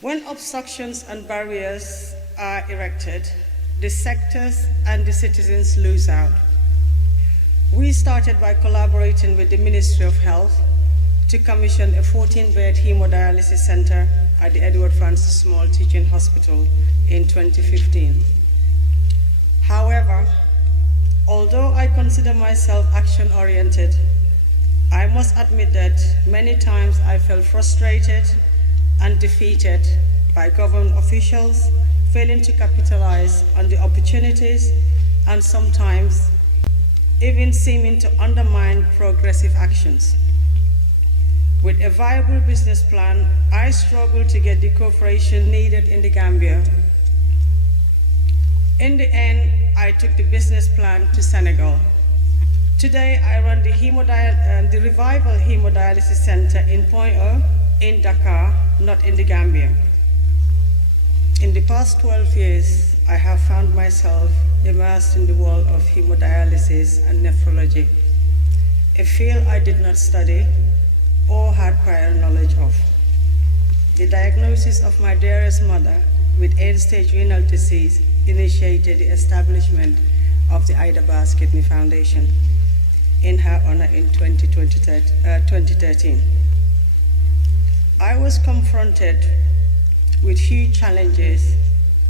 When obstructions and barriers are erected, the sectors and the citizens lose out. We started by collaborating with the Ministry of Health to commission a 14-bed haemodialysis center at the Edward Francis Small Teaching Hospital in 2015. However, although I consider myself action-oriented, I must admit that many times I felt frustrated and defeated by government officials failing to capitalize on the opportunities and sometimes even seeming to undermine progressive actions. With a viable business plan, I struggled to get the cooperation needed in the Gambia. In the end, I took the business plan to Senegal. Today, I run the Revival Haemodialysis Center in Point-E in Dakar, not in the Gambia. In the past 12 years, I have found myself immersed in the world of hemodialysis and nephrology, a field I did not study or had prior knowledge of. The diagnosis of my dearest mother with end-stage renal disease initiated the establishment of the Ida Bass Kidney Foundation in her honor in 2013. I was confronted with huge challenges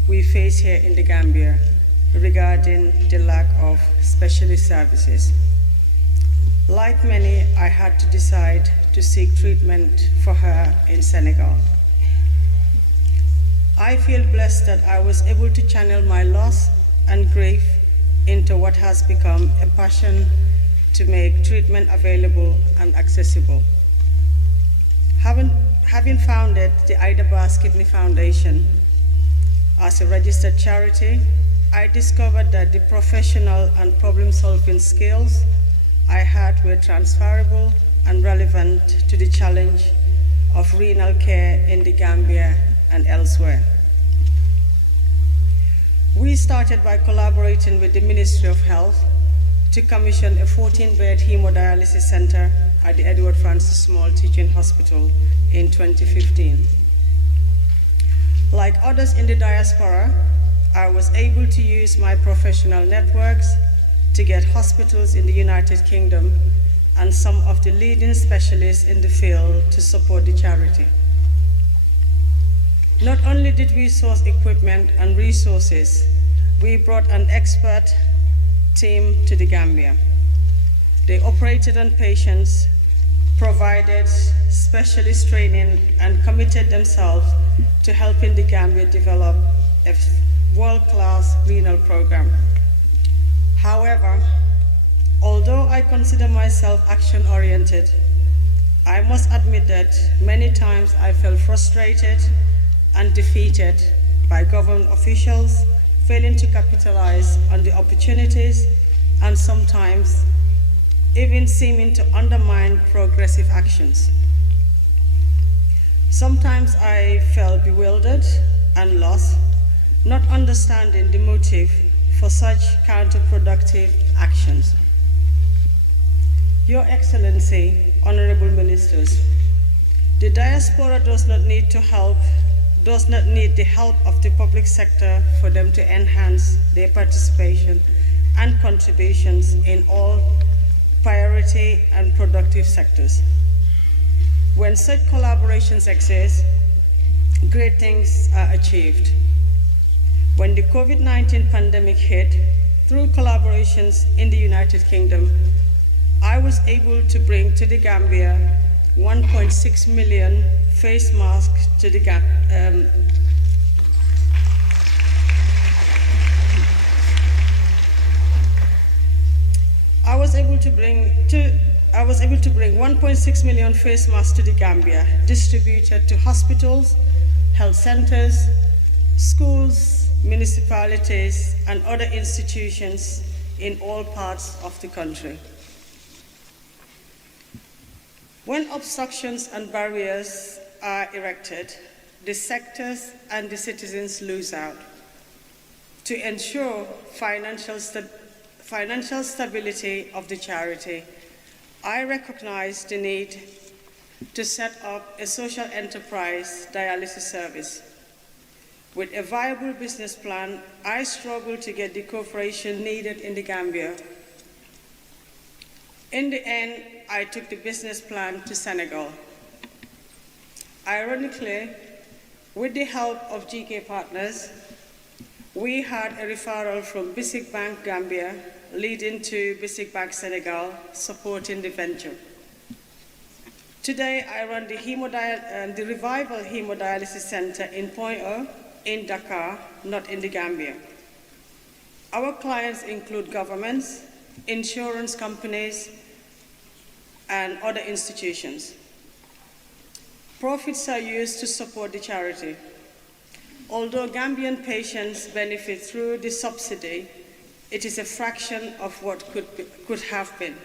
we face here in the Gambia regarding the lack of specialist services. Like many, I had to decide to seek treatment for her in Senegal. I feel blessed that I was able to channel my loss and grief into what has become a passion to make treatment available and accessible. Having founded the Ida Bass Kidney Foundation as a registered charity, I discovered that the professional and problem-solving skills I had were transferable and relevant to the challenge of renal care in the Gambia and elsewhere. We started by collaborating with the Ministry of Health to commission a 14-bed haemodialysis center at the Edward Francis Small Teaching Hospital in 2015. Like others in the diaspora, I was able to use my professional networks to get hospitals in the United Kingdom and some of the leading specialists in the field to support the charity. Not only did we source equipment and resources, we brought an expert team to the Gambia. They operated on patients, provided specialist training, and committed themselves to helping the Gambia develop a world-class renal program. However, although I consider myself action-oriented, I must admit that many times I felt frustrated and defeated by government officials failing to capitalize on the opportunities and sometimes even seeming to undermine progressive actions. Sometimes I felt bewildered and lost, not understanding the motive for such counterproductive actions. Your Excellency, Honorable Ministers, the diaspora does not need the help of the public sector for them to enhance their participation and contributions in all priority and productive sectors. When such collaborations exist, great things are achieved. When the COVID-19 pandemic hit, through collaborations in the United Kingdom, I was able to bring to the Gambia 1.6 million face masks to the I was able to bring 1.6 million face masks to the Gambia, distributed to hospitals, health centers, schools, municipalities, and other institutions in all parts of the country. When obstructions and barriers are erected, the sectors and the citizens lose out. To ensure financial stability of the charity, I recognize the need to set up a social enterprise dialysis service. With a viable business plan, I struggled to get the cooperation needed in the Gambia. In the end, I took the business plan to Senegal. Ironically, with the help of GK partners, we had a referral from Basic Bank Gambia, leading to Basic Bank Senegal, supporting the venture. Today, I run the Revival Haemodialysis Center in Point O in Dakar, not in the Gambia. Our clients include governments, insurance companies, and other institutions. Profits are used to support the charity. Although Gambian patients benefit through the subsidy, it is a fraction of what could have been.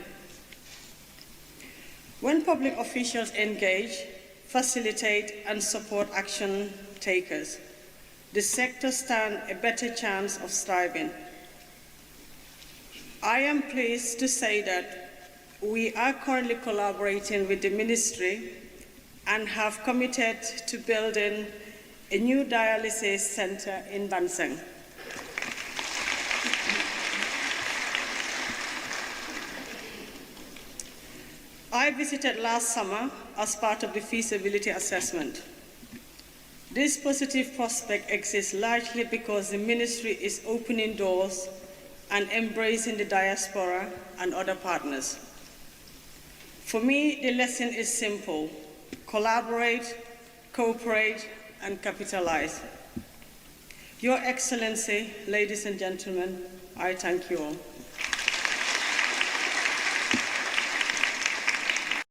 When public officials engage, facilitate, and support action takers, the sector stands a better chance of thriving. I am pleased to say that we are currently collaborating with the ministry and have committed to building a new dialysis center in Bansang. I visited last summer as part of the feasibility assessment. This positive prospect exists largely because the ministry is opening doors and embracing the diaspora and other partners. For me, the lesson is simple: collaborate, cooperate, and capitalize. Your Excellency, ladies and gentlemen, I thank you all.